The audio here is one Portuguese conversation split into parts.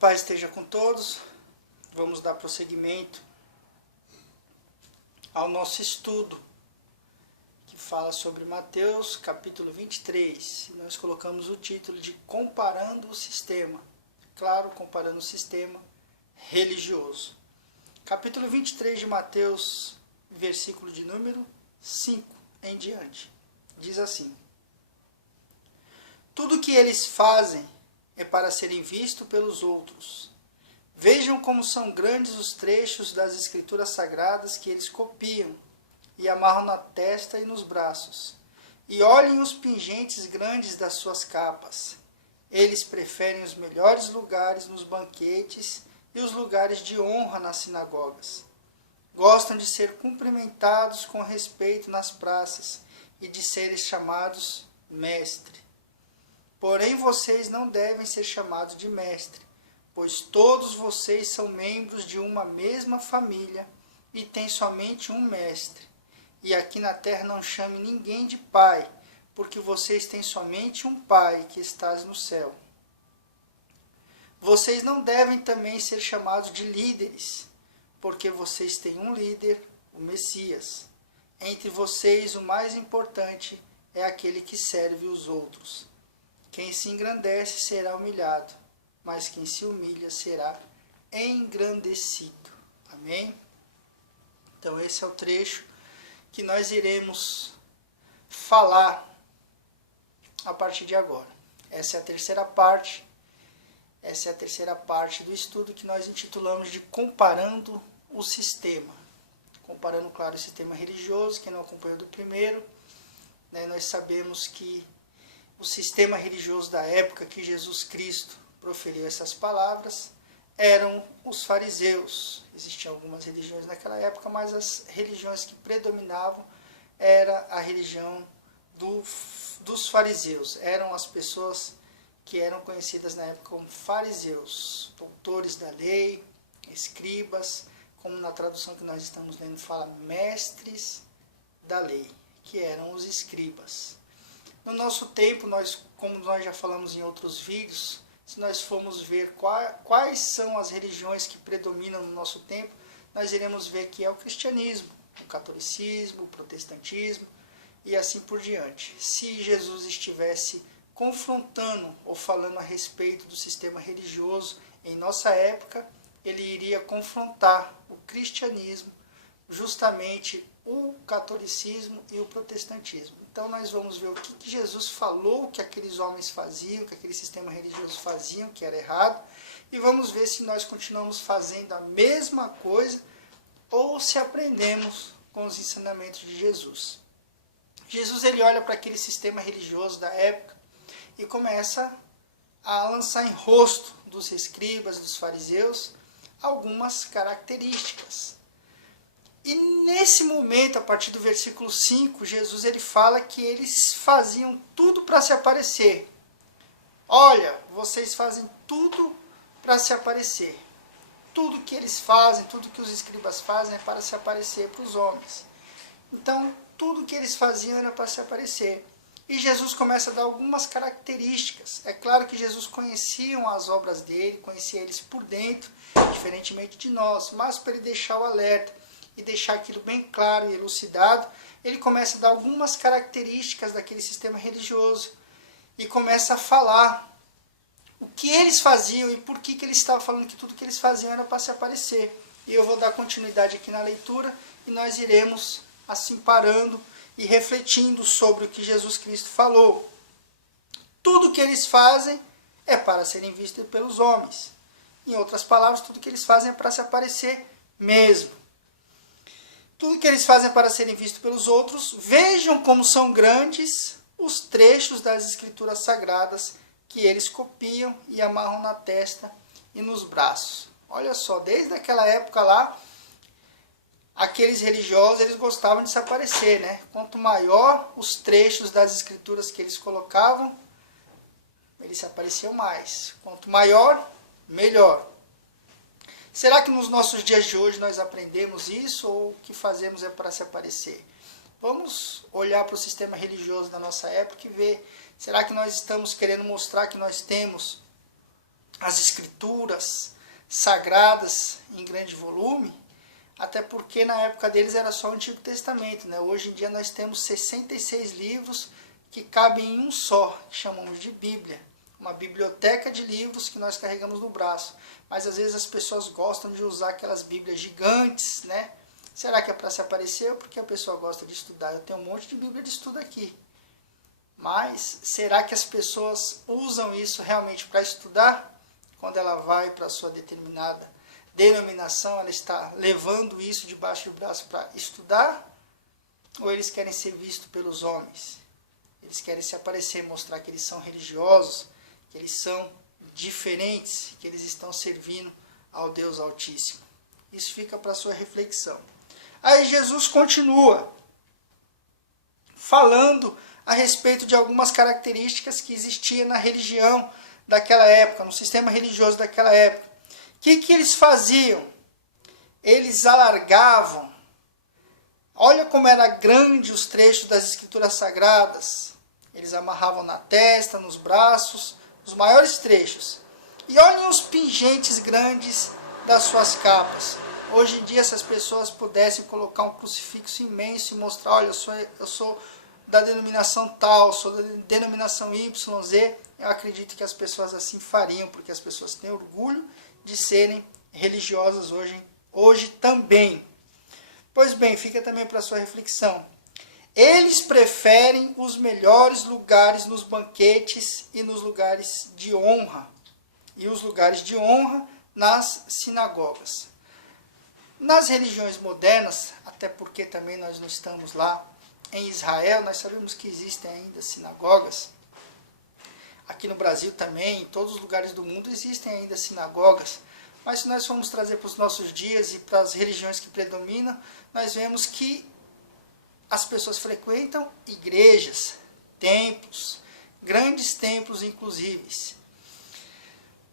paz esteja com todos. Vamos dar prosseguimento ao nosso estudo, que fala sobre Mateus, capítulo 23. Nós colocamos o título de Comparando o Sistema. Claro, comparando o sistema religioso. Capítulo 23 de Mateus, versículo de número 5 em diante. Diz assim: Tudo o que eles fazem é para serem vistos pelos outros. Vejam como são grandes os trechos das Escrituras Sagradas que eles copiam e amarram na testa e nos braços. E olhem os pingentes grandes das suas capas. Eles preferem os melhores lugares nos banquetes e os lugares de honra nas sinagogas. Gostam de ser cumprimentados com respeito nas praças e de serem chamados mestre. Porém, vocês não devem ser chamados de mestre, pois todos vocês são membros de uma mesma família e têm somente um mestre. E aqui na terra não chame ninguém de pai, porque vocês têm somente um pai que estás no céu. Vocês não devem também ser chamados de líderes, porque vocês têm um líder, o Messias. Entre vocês, o mais importante é aquele que serve os outros. Quem se engrandece será humilhado, mas quem se humilha será engrandecido. Amém? Então esse é o trecho que nós iremos falar a partir de agora. Essa é a terceira parte do estudo que nós intitulamos de Comparando o Sistema. Comparando, claro, o sistema religioso. Quem não acompanhou do primeiro, nós sabemos que o sistema religioso da época que Jesus Cristo proferiu essas palavras eram os fariseus. Existiam algumas religiões naquela época, mas as religiões que predominavam era a religião dos fariseus. Eram as pessoas que eram conhecidas na época como fariseus, doutores da lei, escribas, como na tradução que nós estamos lendo fala mestres da lei, que eram os escribas. No nosso tempo, como nós já falamos em outros vídeos, se nós formos ver quais são as religiões que predominam no nosso tempo, nós iremos ver que é o cristianismo, o catolicismo, o protestantismo e assim por diante. Se Jesus estivesse confrontando ou falando a respeito do sistema religioso em nossa época, ele iria confrontar o cristianismo, justamente o catolicismo e o protestantismo. Então nós vamos ver o que Jesus falou que aqueles homens faziam, que aquele sistema religioso faziam, que era errado, e vamos ver se nós continuamos fazendo a mesma coisa ou se aprendemos com os ensinamentos de Jesus. Jesus ele olha para aquele sistema religioso da época e começa a lançar em rosto dos escribas, dos fariseus, algumas características. E nesse momento, a partir do versículo 5, Jesus ele fala que eles faziam tudo para se aparecer. Olha, vocês fazem tudo para se aparecer. Tudo que eles fazem, tudo que os escribas fazem é para se aparecer para os homens. Então, tudo que eles faziam era para se aparecer. E Jesus começa a dar algumas características. É claro que Jesus conhecia as obras dele, conhecia eles por dentro, diferentemente de nós, mas para ele deixar o alerta e deixar aquilo bem claro e elucidado, ele começa a dar algumas características daquele sistema religioso e começa a falar o que eles faziam e por que ele estava falando que tudo que eles faziam era para se aparecer. E eu vou dar continuidade aqui na leitura e nós iremos assim parando e refletindo sobre o que Jesus Cristo falou. Tudo que eles fazem é para serem vistos pelos homens. Em outras palavras, tudo que eles fazem é para se aparecer mesmo. Tudo que eles fazem para serem vistos pelos outros. Vejam como são grandes os trechos das Escrituras Sagradas que eles copiam e amarram na testa e nos braços. Olha só, desde aquela época lá, aqueles religiosos eles gostavam de se aparecer, né? Quanto maior os trechos das Escrituras que eles colocavam, eles se apareciam mais. Quanto maior, melhor. Será que nos nossos dias de hoje nós aprendemos isso ou o que fazemos é para se aparecer? Vamos olhar para o sistema religioso da nossa época e ver, será que nós estamos querendo mostrar que nós temos as escrituras sagradas em grande volume, até porque na época deles era só o Antigo Testamento, né? Hoje em dia nós temos 66 livros que cabem em um só, que chamamos de Bíblia. Uma biblioteca de livros que nós carregamos no braço. Mas às vezes as pessoas gostam de usar aquelas Bíblias gigantes, né? Será que é para se aparecer ou porque a pessoa gosta de estudar? Eu tenho um monte de Bíblia de estudo aqui. Mas será que as pessoas usam isso realmente para estudar? Quando ela vai para a sua determinada denominação, ela está levando isso debaixo do braço para estudar? Ou eles querem ser vistos pelos homens? Eles querem se aparecer, mostrar que eles são religiosos, que eles são diferentes, que eles estão servindo ao Deus Altíssimo. Isso fica para a sua reflexão. Aí Jesus continua falando a respeito de algumas características que existiam na religião daquela época, no sistema religioso daquela época. O que eles faziam? Eles alargavam. Olha como era grande os trechos das Escrituras Sagradas. Eles amarravam na testa, nos braços, os maiores trechos. E olhem os pingentes grandes das suas capas. Hoje em dia, se as pessoas pudessem colocar um crucifixo imenso e mostrar, olha, eu sou da denominação tal, sou da denominação YZ, eu acredito que as pessoas assim fariam, porque as pessoas têm orgulho de serem religiosas hoje também. Pois bem, fica também para a sua reflexão. Eles preferem os melhores lugares nos banquetes e nos lugares de honra. E os lugares de honra nas sinagogas. Nas religiões modernas, até porque também nós não estamos lá em Israel, nós sabemos que existem ainda sinagogas. Aqui no Brasil também, em todos os lugares do mundo existem ainda sinagogas. Mas se nós formos trazer para os nossos dias e para as religiões que predominam, nós vemos que as pessoas frequentam igrejas, templos, grandes templos inclusive.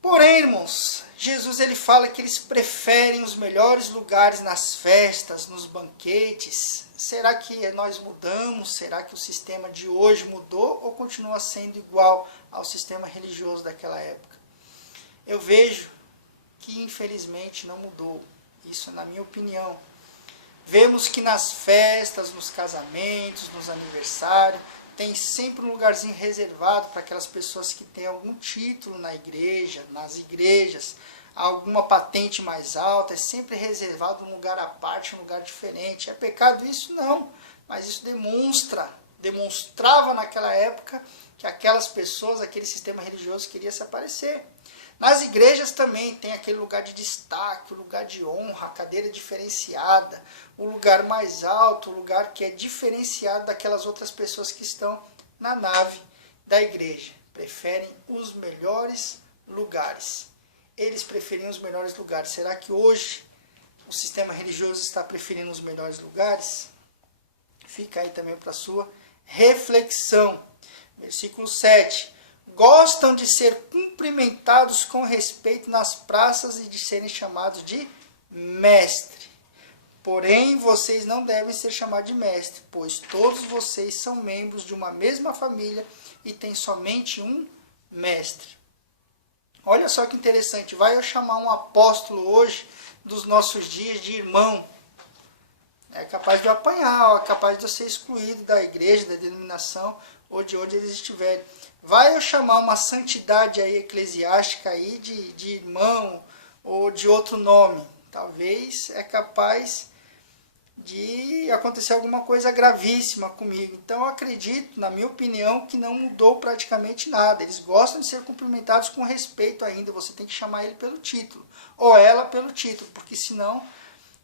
Porém, irmãos, Jesus ele fala que eles preferem os melhores lugares nas festas, nos banquetes. Será que nós mudamos? Será que o sistema de hoje mudou ou continua sendo igual ao sistema religioso daquela época? Eu vejo que infelizmente não mudou. Isso na minha opinião. Vemos que nas festas, nos casamentos, nos aniversários, tem sempre um lugarzinho reservado para aquelas pessoas que têm algum título na igreja, nas igrejas, alguma patente mais alta, é sempre reservado um lugar à parte, um lugar diferente. É pecado isso? Não, mas isso demonstrava naquela época que aquelas pessoas, aquele sistema religioso queria se aparecer. Nas igrejas também tem aquele lugar de destaque, o lugar de honra, a cadeira diferenciada, o lugar mais alto, o lugar que é diferenciado daquelas outras pessoas que estão na nave da igreja. Preferem os melhores lugares. Eles preferiam os melhores lugares. Será que hoje o sistema religioso está preferindo os melhores lugares? Fica aí também para a sua reflexão. Versículo 7. Gostam de ser cumprimentados com respeito nas praças e de serem chamados de mestre. Porém, vocês não devem ser chamados de mestre, pois todos vocês são membros de uma mesma família e têm somente um mestre. Olha só que interessante, vai eu chamar um apóstolo hoje dos nossos dias de irmão. É capaz de eu apanhar, é capaz de eu ser excluído da igreja, da denominação, ou de onde eles estiverem. Vai eu chamar uma santidade aí eclesiástica aí de irmão ou de outro nome. Talvez é capaz de acontecer alguma coisa gravíssima comigo. Então eu acredito, na minha opinião, que não mudou praticamente nada. Eles gostam de ser cumprimentados com respeito ainda. Você tem que chamar ele pelo título, ou ela pelo título, porque senão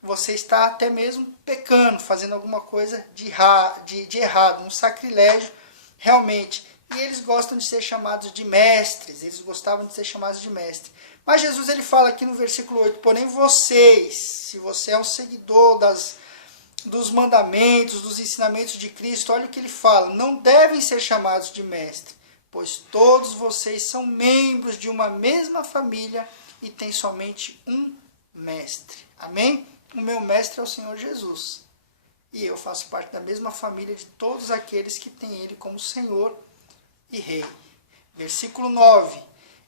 você está até mesmo pecando, fazendo alguma coisa de errado, um sacrilégio realmente. E eles gostam de ser chamados de mestres, eles gostavam de ser chamados de mestre. Mas Jesus ele fala aqui no versículo 8, porém vocês, se você é um seguidor dos mandamentos, dos ensinamentos de Cristo, olha o que ele fala, não devem ser chamados de mestre, pois todos vocês são membros de uma mesma família e têm somente um mestre. Amém? O meu mestre é o Senhor Jesus. E eu faço parte da mesma família de todos aqueles que têm Ele como Senhor e Rei. Versículo 9.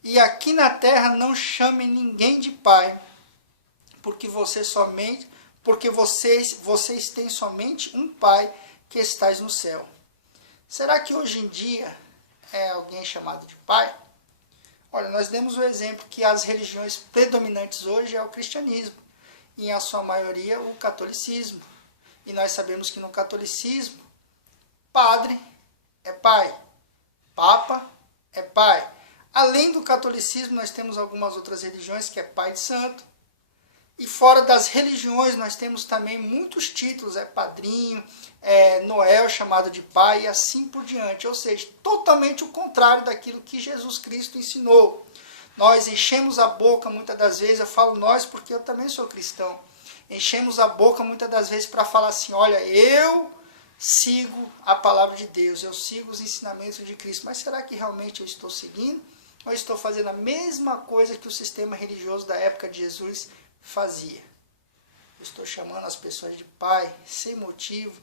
E aqui na terra não chame ninguém de pai, porque vocês têm somente um pai que estais no céu. Será que hoje em dia é alguém chamado de pai? Olha, nós demos o exemplo que as religiões predominantes hoje é o cristianismo, e em sua maioria o catolicismo. E nós sabemos que no catolicismo, padre é pai, papa é pai. Além do catolicismo, nós temos algumas outras religiões que é pai de santo. E fora das religiões, nós temos também muitos títulos, padrinho, Noel chamado de pai e assim por diante. Ou seja, totalmente o contrário daquilo que Jesus Cristo ensinou. Nós enchemos a boca muitas das vezes, eu falo nós porque eu também sou cristão, enchemos a boca muitas das vezes para falar assim, olha, eu sigo a palavra de Deus, eu sigo os ensinamentos de Cristo, mas será que realmente eu estou seguindo? Ou estou fazendo a mesma coisa que o sistema religioso da época de Jesus fazia? Eu estou chamando as pessoas de pai sem motivo,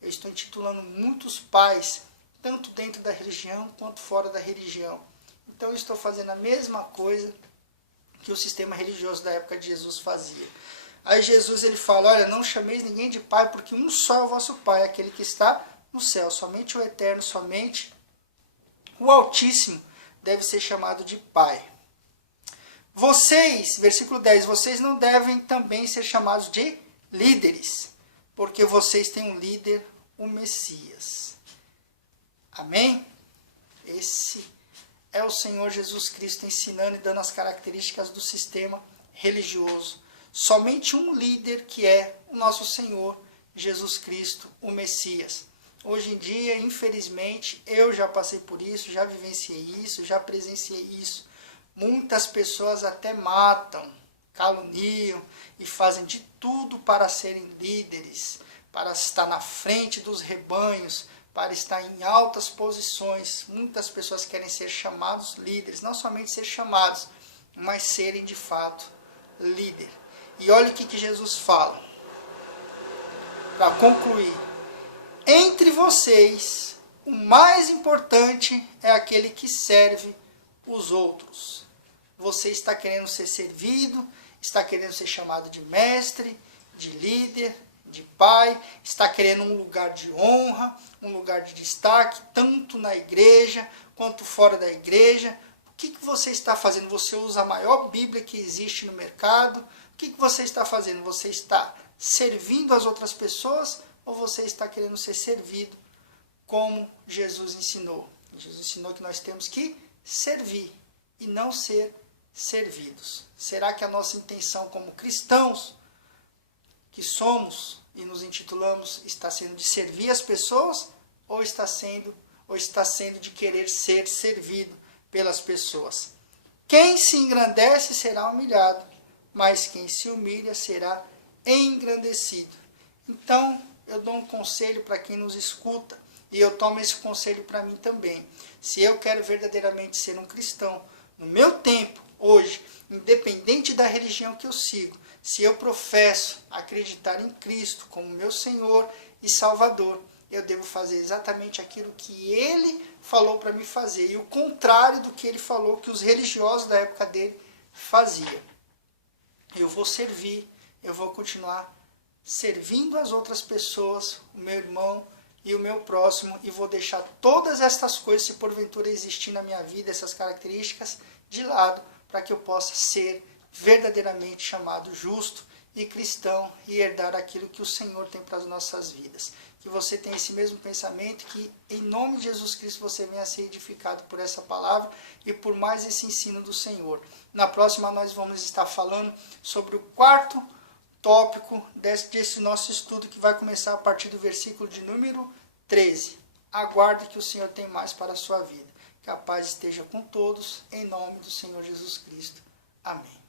eu estou intitulando muitos pais, tanto dentro da religião quanto fora da religião. Então eu estou fazendo a mesma coisa que o sistema religioso da época de Jesus fazia. Aí Jesus ele fala, olha, não chameis ninguém de pai, porque um só é o vosso pai, aquele que está no céu, somente o eterno, somente o Altíssimo deve ser chamado de pai. Vocês, versículo 10, vocês não devem também ser chamados de líderes, porque vocês têm um líder, o Messias. Amém? Esse é o Senhor Jesus Cristo ensinando e dando as características do sistema religioso. Somente um líder que é o nosso Senhor Jesus Cristo, o Messias. Hoje em dia, infelizmente, eu já passei por isso, já vivenciei isso, já presenciei isso. Muitas pessoas até matam, caluniam e fazem de tudo para serem líderes, para estar na frente dos rebanhos, para estar em altas posições. Muitas pessoas querem ser chamados líderes, não somente ser chamados, mas serem de fato líder. E olha o que Jesus fala, para concluir. Entre vocês, o mais importante é aquele que serve os outros. Você está querendo ser servido, está querendo ser chamado de mestre, de líder, de pai, está querendo um lugar de honra, um lugar de destaque, tanto na igreja quanto fora da igreja. O que você está fazendo? Você usa a maior Bíblia que existe no mercado? O que você está fazendo? Você está servindo as outras pessoas ou você está querendo ser servido como Jesus ensinou? Jesus ensinou que nós temos que servir e não ser servidos. Será que a nossa intenção como cristãos que somos e nos intitulamos está sendo de servir as pessoas ou está sendo de querer ser servido pelas pessoas? Quem se engrandece será humilhado, mas quem se humilha será engrandecido. Então, eu dou um conselho para quem nos escuta, e eu tomo esse conselho para mim também. Se eu quero verdadeiramente ser um cristão, no meu tempo, hoje, independente da religião que eu sigo, se eu professo acreditar em Cristo como meu Senhor e Salvador, eu devo fazer exatamente aquilo que Ele falou para mim fazer, e o contrário do que Ele falou que os religiosos da época dele faziam. Eu vou servir, eu vou continuar servindo as outras pessoas, o meu irmão e o meu próximo, e vou deixar todas estas coisas, se porventura existir na minha vida, essas características, de lado, para que eu possa ser verdadeiramente chamado justo e cristão e herdar aquilo que o Senhor tem para as nossas vidas. Que você tenha esse mesmo pensamento, que em nome de Jesus Cristo você venha a ser edificado por essa palavra e por mais esse ensino do Senhor. Na próxima nós vamos estar falando sobre o quarto tópico desse nosso estudo, que vai começar a partir do versículo de número 13. Aguarde que o Senhor tem mais para a sua vida. Que a paz esteja com todos, em nome do Senhor Jesus Cristo. Amém.